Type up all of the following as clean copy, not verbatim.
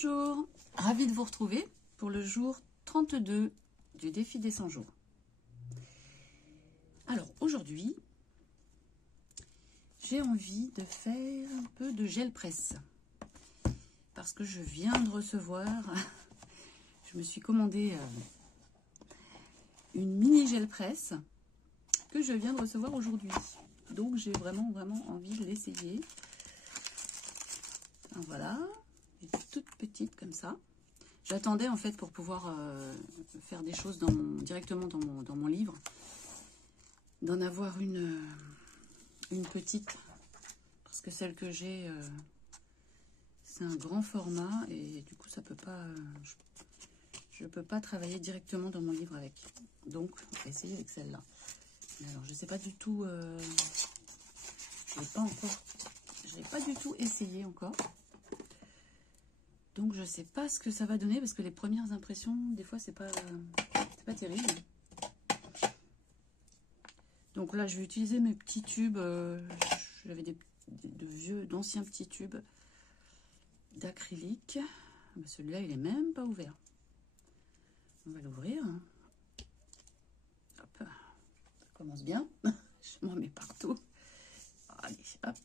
Bonjour, ravie de vous retrouver pour le jour 32 du défi des 100 jours. Alors aujourd'hui, j'ai envie de faire un peu de gel presse parce que je viens de recevoir, je me suis commandé une mini gel presse que je viens de recevoir aujourd'hui. Donc j'ai vraiment envie de l'essayer. Voilà, elle est toute petite comme ça. J'attendais en fait pour pouvoir faire des choses directement dans mon livre, d'en avoir une petite, parce que celle que j'ai, c'est un grand format et du coup ça peut pas, je peux pas travailler directement dans mon livre avec. Donc on va essayer avec celle-là. Alors je sais pas du tout, je l'ai pas du tout essayé encore. Donc je sais pas ce que ça va donner parce que les premières impressions, des fois, c'est pas terrible. Donc là, je vais utiliser mes petits tubes. J'avais d'anciens petits tubes d'acrylique. Celui-là, il est même pas ouvert. On va l'ouvrir. Hop, ça commence bien. Je m'en mets partout. Allez, hop.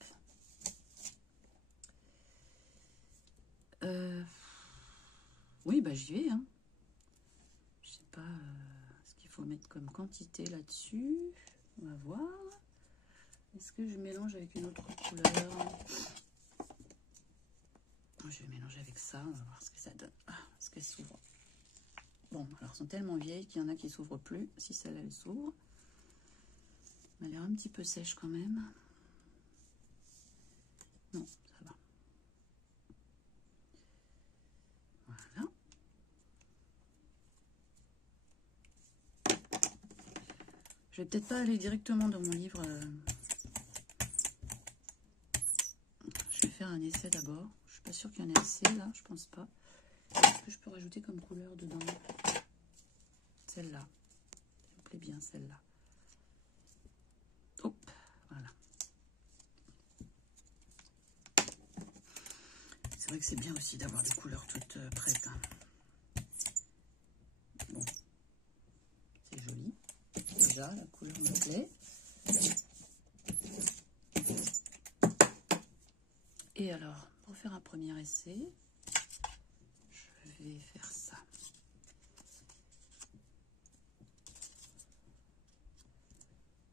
Oui, bah j'y vais. Hein. Je sais pas ce qu'il faut mettre comme quantité là-dessus. On va voir. Est-ce que je mélange avec une autre couleur? Je vais mélanger avec ça. On va voir ce que ça donne. Est-ce qu'elle s'ouvre? Bon, alors elles sont tellement vieilles qu'il y en a qui s'ouvrent plus. Si celle-là, elle s'ouvre. Elle a l'air un petit peu sèche quand même. Non, ça va. Voilà. Je vais peut-être pas aller directement dans mon livre. Je vais faire un essai d'abord. Je suis pas sûre qu'il y en ait assez là, je pense pas. Est-ce que je peux rajouter comme couleur dedans? Celle-là. Ça me plaît bien celle-là. Hop, voilà. C'est vrai que c'est bien aussi d'avoir des couleurs toutes prêtes. Hein. Bon, c'est joli. Déjà, la couleur me plaît. Et alors, pour faire un premier essai, je vais faire ça.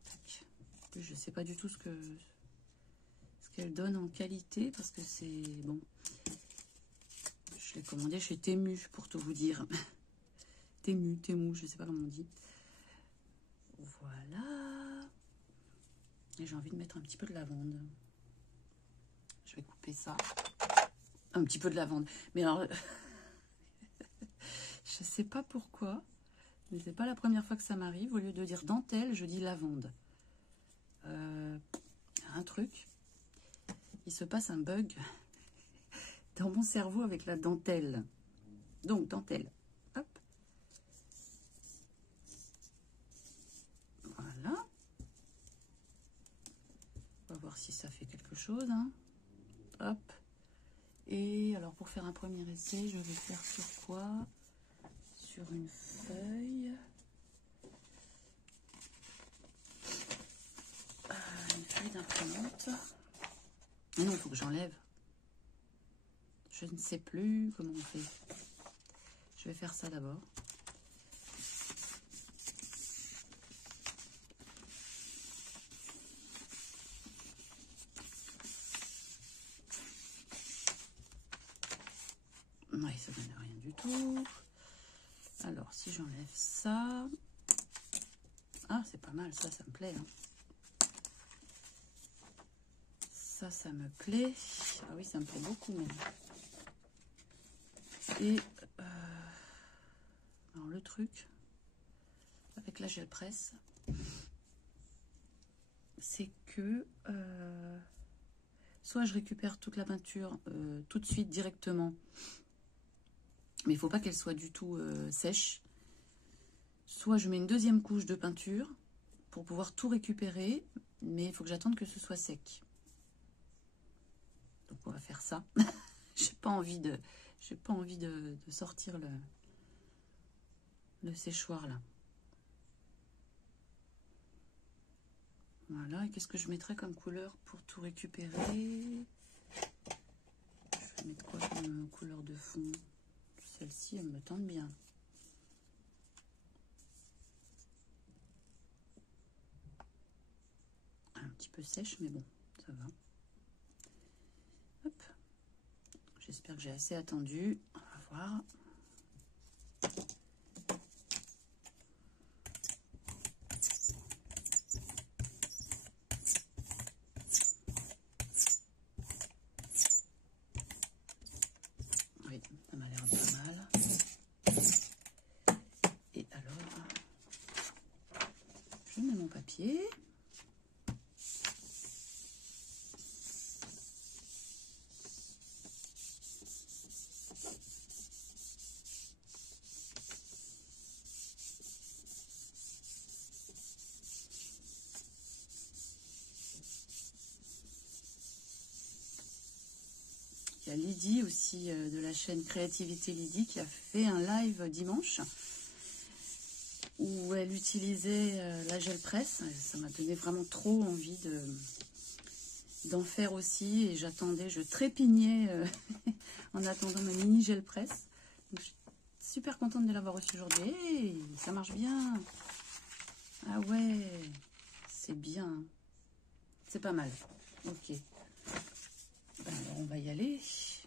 Tac. En plus, je ne sais pas du tout ce qu'elle donne en qualité, parce que c'est bon. Je l'ai commandé chez Temu, pour tout vous dire. Temu, je ne sais pas comment on dit. Voilà. Et j'ai envie de mettre un petit peu de lavande. Je vais couper ça. Un petit peu de lavande. Mais alors, je sais pas pourquoi, mais c'est pas la première fois que ça m'arrive. Au lieu de dire dentelle, je dis lavande. Un truc. Il se passe un bug dans mon cerveau avec la dentelle. Donc, dentelle. Hop. Voilà. On va voir si ça fait quelque chose. Hein. Hop. Et alors, pour faire un premier essai, je vais faire sur quoi? Sur une feuille. Une feuille d'imprimante. Mais non, il faut que j'enlève. Je ne sais plus comment on fait. Je vais faire ça d'abord. Oui, ça donne rien du tout. Alors, si j'enlève ça... Ah, c'est pas mal, ça me plaît. Hein. Ça me plaît. Ah oui, ça me plaît beaucoup même. Et alors le truc avec la gel presse, c'est que soit je récupère toute la peinture tout de suite directement, mais il faut pas qu'elle soit du tout sèche. Soit je mets une deuxième couche de peinture pour pouvoir tout récupérer, mais il faut que j'attende que ce soit sec. Donc on va faire ça. J'ai pas envie J'ai pas envie de sortir le séchoir là. Voilà, et qu'est-ce que je mettrais comme couleur pour tout récupérer? Je vais mettre quoi comme couleur de fond? Celle-ci, elle me tente bien. Un petit peu sèche, mais bon, ça va. Hop. J'espère que j'ai assez attendu. On va voir. Oui, ça m'a l'air pas mal. Et alors, je mets mon papier. Il y a Lydie aussi de la chaîne Créativité Lydie qui a fait un live dimanche où elle utilisait la gel presse. Ça m'a donné vraiment trop envie d'en faire aussi, et j'attendais, je trépignais en attendant ma mini gel presse. Donc, je suis super contente de l'avoir reçue aujourd'hui. Hey, ça marche bien. Ah ouais, c'est bien. C'est pas mal. Ok. Alors, on va y aller.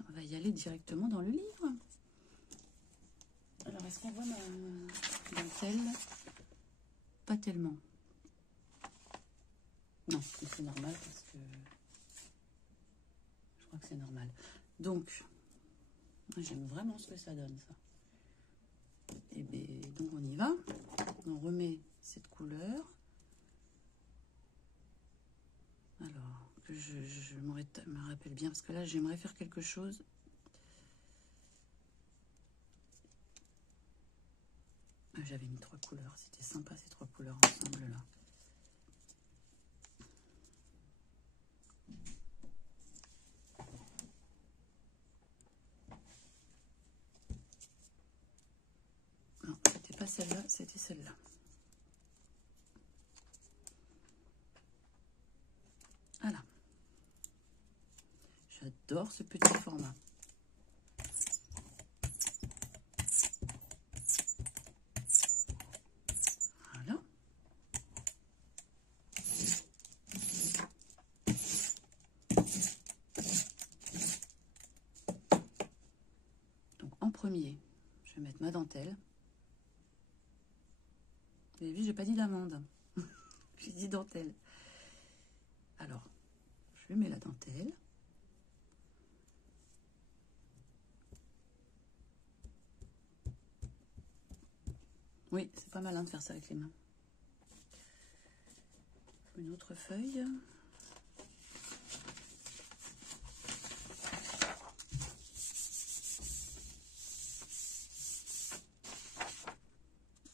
On va y aller directement dans le livre. Alors, est-ce qu'on voit ma dentelle? Pas tellement. Non, c'est normal parce que je crois que c'est normal. Donc, j'aime vraiment ce que ça donne, ça. Et bien, donc on y va. On remet cette couleur. Alors, que je me rappelle bien, parce que là, j'aimerais faire quelque chose. J'avais mis 3 couleurs. C'était sympa, ces 3 couleurs ensemble, là. Non, c'était pas celle-là, c'était celle-là. Voilà. J'adore ce petit format. Voilà. Donc en premier, je vais mettre ma dentelle. Vous avez vu, j'ai pas dit d'amande. J'ai dit dentelle. Alors, je mets la dentelle. Oui, c'est pas malin de faire ça avec les mains. Une autre feuille.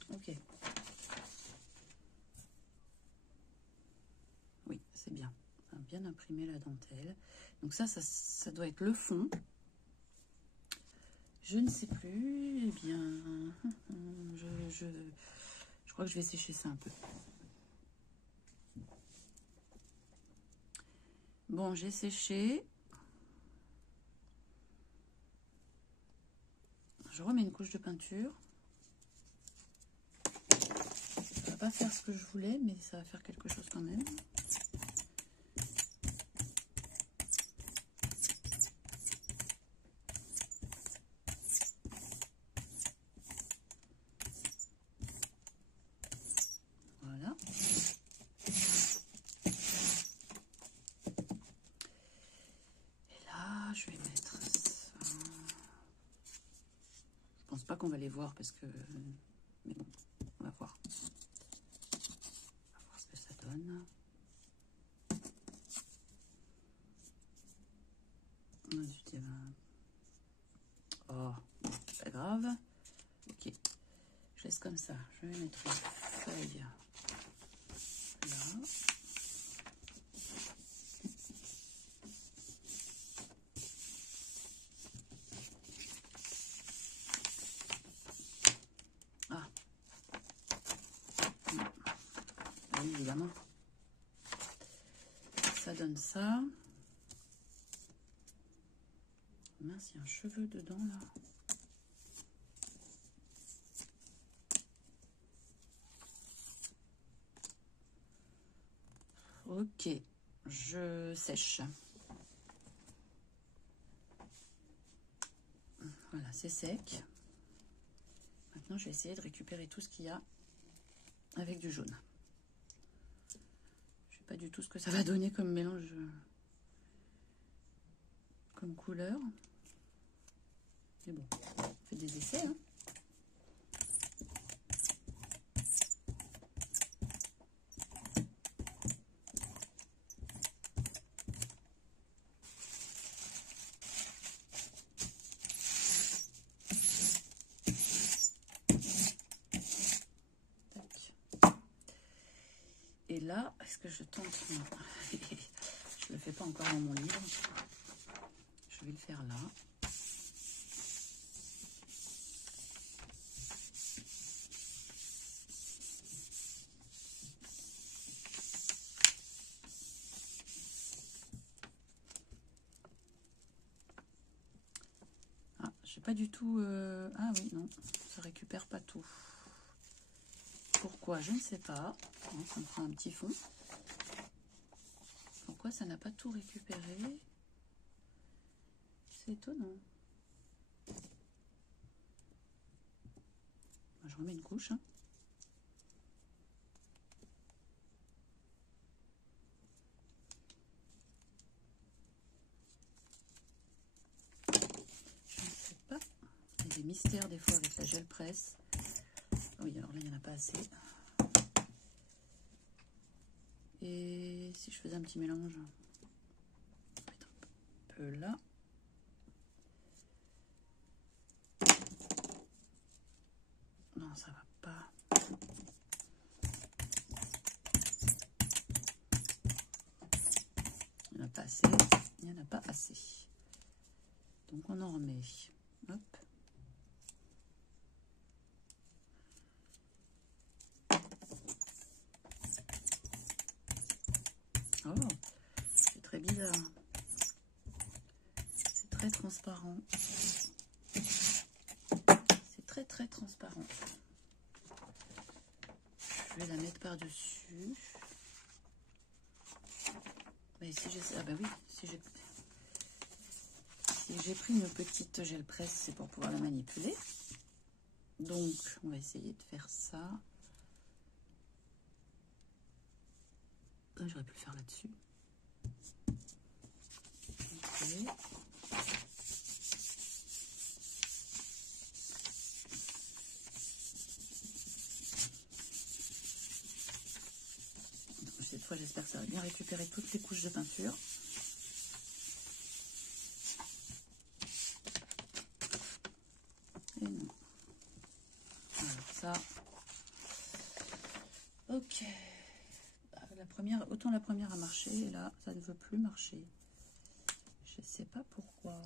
Ok. Oui, c'est bien. Ça a bien imprimé la dentelle. Donc ça doit être le fond. Je ne sais plus. Eh bien, je crois que je vais sécher ça un peu. Bon, j'ai séché. Je remets une couche de peinture. Ça va pas faire ce que je voulais, mais ça va faire quelque chose quand même. Voilà. Et là, je vais mettre ça. Je pense pas qu'on va les voir parce que... Mais bon, on va voir. On va voir ce que ça donne. Oh, c'est pas grave. Ok, je laisse comme ça. Je vais mettre une feuille là. Oui, évidemment. Ça donne ça. Mince, il y a un cheveu dedans là. Ok, je sèche. Voilà, c'est sec. Maintenant, je vais essayer de récupérer tout ce qu'il y a avec du jaune. Je ne sais pas du tout ce que ça va donner comme mélange, comme couleur. Mais bon, on fait des essais, hein. Et là, est-ce que je tente? Non. Je ne le fais pas encore dans mon livre. Je vais le faire là. Ah, je sais pas du tout... Ah oui, non, ça récupère pas tout. Pourquoi? Je ne sais pas. Bon, ça me prend un petit fond. Pourquoi ça n'a pas tout récupéré? C'est étonnant. Je remets une couche. Hein. Je ne sais pas. Il y a des mystères des fois avec la gel presse. Oui, alors là, il n'y en a pas assez. Et si je faisais un petit mélange, un peu là. Non, ça va pas. Il n'y en a pas assez. Il n'y en a pas assez. Donc on en remet. Hop. Oh, c'est très bizarre. C'est très transparent. C'est très très transparent. Je vais la mettre par-dessus. Mais si j'ai... Ah bah oui, si j'ai pris une petite gel presse, c'est pour pouvoir la manipuler. Donc, on va essayer de faire ça. J'aurais pu le faire là-dessus. Okay. Cette fois, j'espère que ça va bien récupérer toutes les couches de peinture. Et non. Alors ça. Ok. La première, autant la première a marché, et là, ça ne veut plus marcher. Je ne sais pas pourquoi.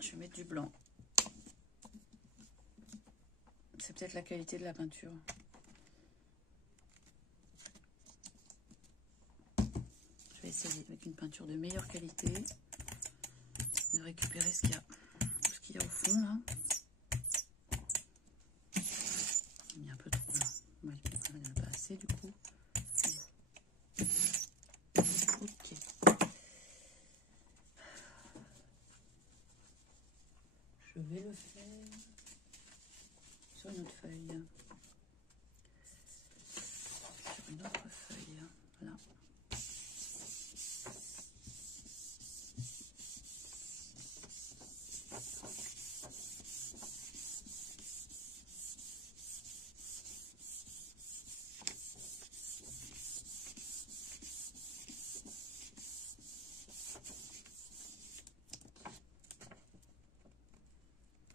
Je vais mettre du blanc. C'est peut-être la qualité de la peinture. Je vais essayer avec une peinture de meilleure qualité de récupérer ce qu'il y a, tout ce qu'il y a au fond là. Il y a un peu trop là. Ouais, il n'y en a pas assez du coup. Ok. Je vais le faire sur une autre feuille. Sur une autre feuille. Voilà.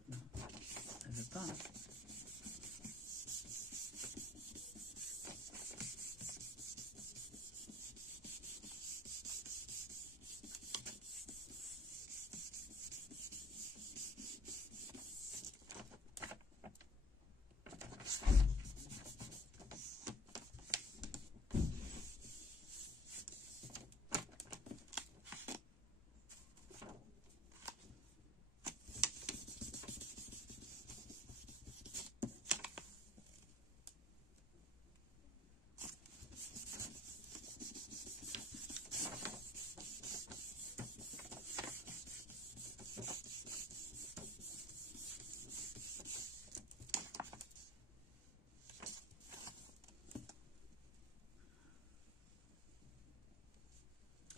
Non, ça ne veut pas. Hein.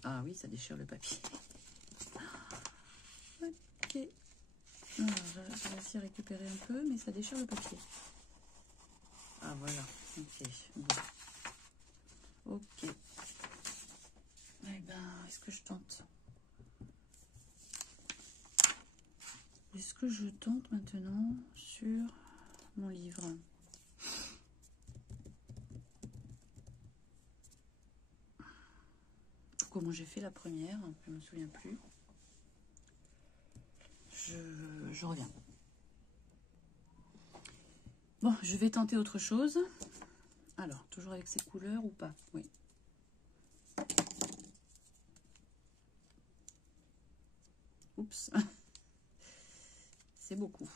Ah oui, ça déchire le papier. Ok. Alors, j'ai réussi à récupérer un peu, mais ça déchire le papier. Ah voilà, ok. Bon. Ok. Eh ben, est-ce que je tente? Est-ce que je tente maintenant sur mon livre? Comment j'ai fait la première? Je ne me souviens plus. Je reviens. Bon, je vais tenter autre chose. Alors, toujours avec ces couleurs ou pas? Oui. Oups. C'est beaucoup.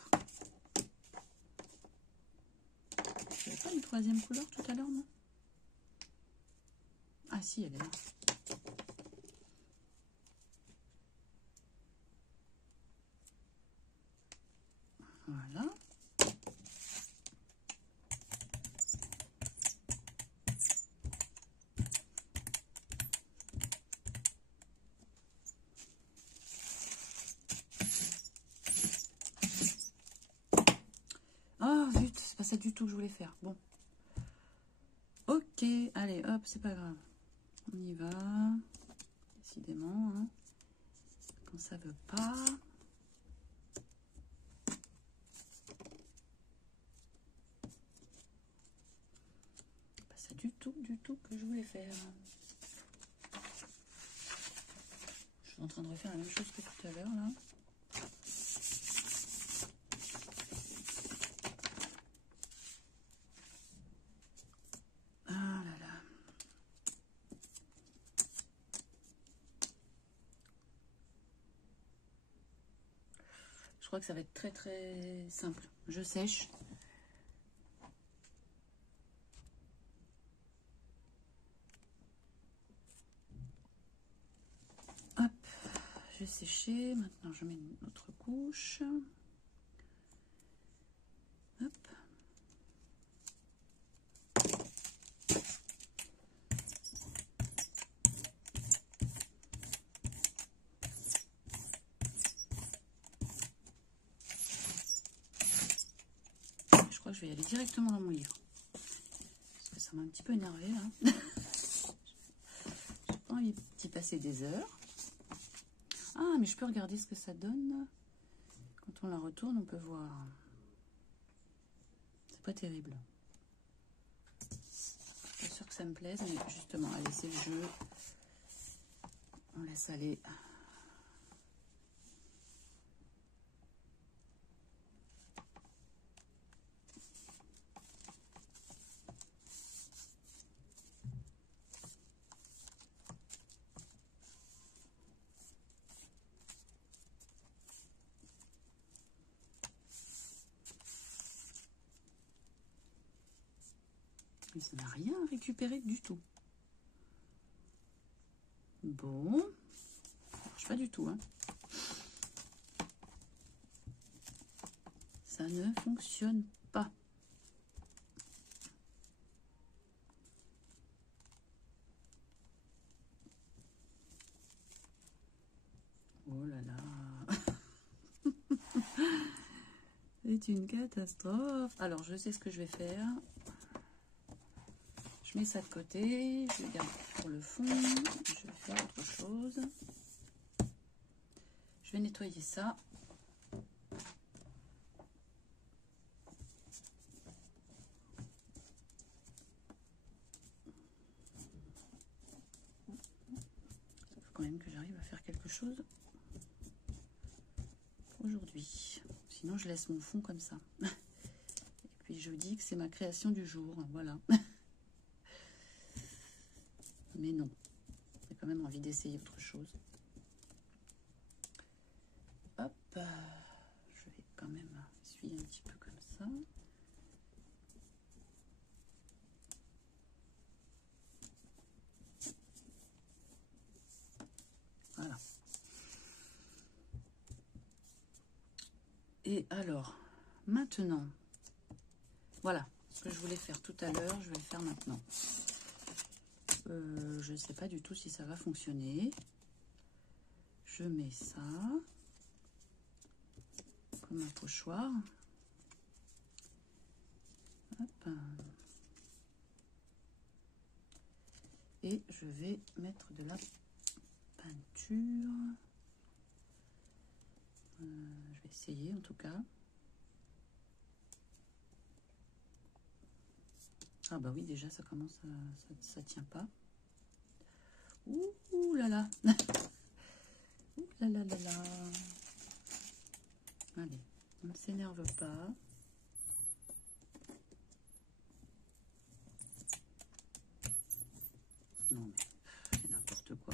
Il n'y avait pas une troisième couleur tout à l'heure, non? Ah si, elle est là. Voilà. Ah, zut, c'est pas ça du tout que je voulais faire. Bon. Ok, allez, hop, c'est pas grave. On y va. Décidément, hein. Quand ça veut pas. Pas ça du tout que je voulais faire. Je suis en train de refaire la même chose que tout à l'heure, là. Ah là là. Je crois que ça va être très très simple. Je sèche. Hop, j'ai séché. Maintenant, je mets une autre couche. Hop. Je crois que je vais y aller directement dans mon livre. Parce que ça m'a un petit peu énervé là. J'ai pas envie d'y passer des heures. Ah, mais je peux regarder ce que ça donne. Quand on la retourne, on peut voir. C'est pas terrible. Je suis pas sûre que ça me plaise, mais justement, allez, c'est le jeu. On laisse aller. Mais ça n'a rien récupéré du tout. Bon. Ça marche pas du tout, hein. Ça ne fonctionne pas. Oh là là. C'est une catastrophe. Alors, je sais ce que je vais faire. Je mets ça de côté. Je garde pour le fond. Je vais faire autre chose. Je vais nettoyer ça. Il faut quand même que j'arrive à faire quelque chose aujourd'hui. Sinon, je laisse mon fond comme ça. Et puis, je dis que c'est ma création du jour. Voilà. Mais non. J'ai quand même envie d'essayer autre chose. Hop. Je vais quand même essuyer un petit peu comme ça. Voilà. Et alors, maintenant, voilà ce que je voulais faire tout à l'heure, je vais le faire maintenant. Je ne sais pas du tout si ça va fonctionner. Je mets ça comme un pochoir. Hop. Et je vais mettre de la peinture. Je vais essayer en tout cas. Ah bah oui, déjà ça commence à... ça tient pas. Ouh là là. Ouh là là là là. Allez, on ne s'énerve pas. Non mais c'est n'importe quoi.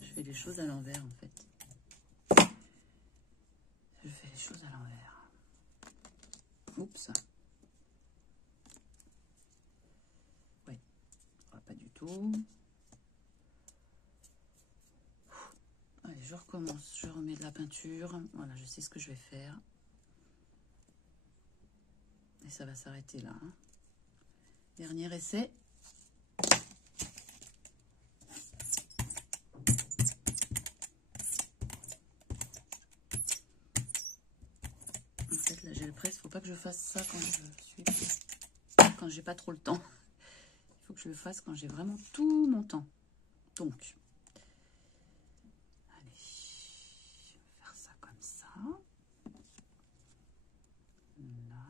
Je fais les choses à l'envers en fait. Je fais les choses à l'envers. Oups. Ouais, pas du tout. Allez, je recommence. Je remets de la peinture. Voilà, je sais ce que je vais faire. Et ça va s'arrêter là. Hein. Dernier essai. En fait, la gel presse, faut pas que je fasse ça quand j'ai pas trop le temps. Il faut que je le fasse quand j'ai vraiment tout mon temps. Donc, allez, je vais faire ça comme ça. Là.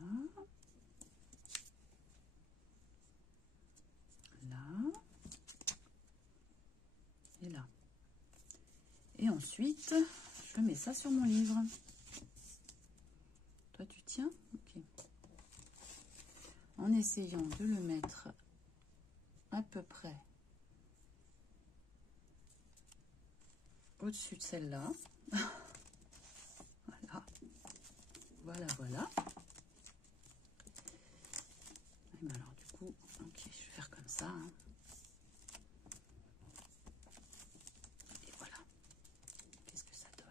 Là. Et là. Et ensuite, je mets ça sur mon livre. Toi, tu tiens? Ok. En essayant de le mettre à peu près au-dessus de celle-là. Voilà. Voilà, voilà. Et alors, du coup, ok, je vais faire comme ça. Hein. Et voilà. Qu'est-ce que ça donne?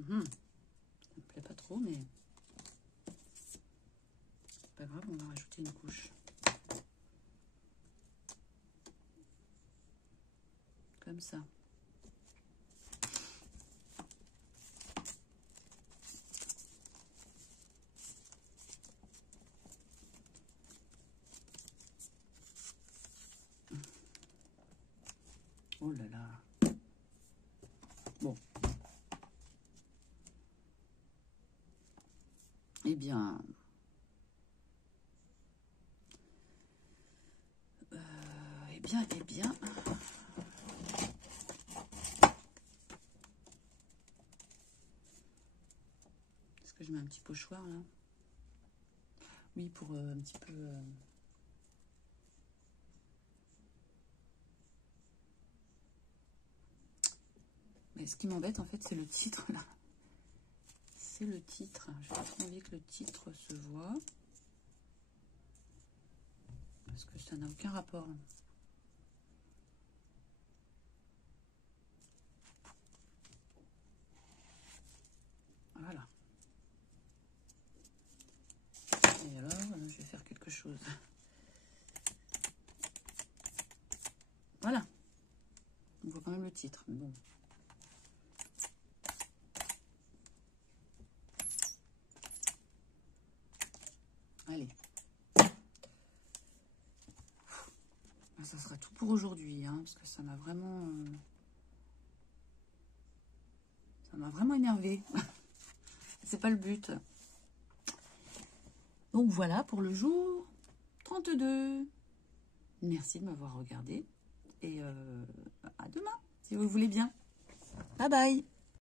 Ça me plaît pas trop, mais c'est pas grave, on va rajouter une couche. Comme ça. Oh là là. Bon. Eh bien... Eh bien... Est-ce que je mets un petit pochoir là? Oui, pour un petit peu... Mais ce qui m'embête en fait, c'est le titre là. C'est le titre. J'ai pas trop envie que le titre se voit. Parce que ça n'a aucun rapport. Voilà. Et alors, je vais faire quelque chose. Voilà. On voit quand même le titre. Mais bon. Allez. Ça sera tout pour aujourd'hui, hein, parce que ça m'a vraiment énervé. C'est pas le but. Donc voilà pour le jour 32. Merci de m'avoir regardé et à demain si vous le voulez bien. Bye bye.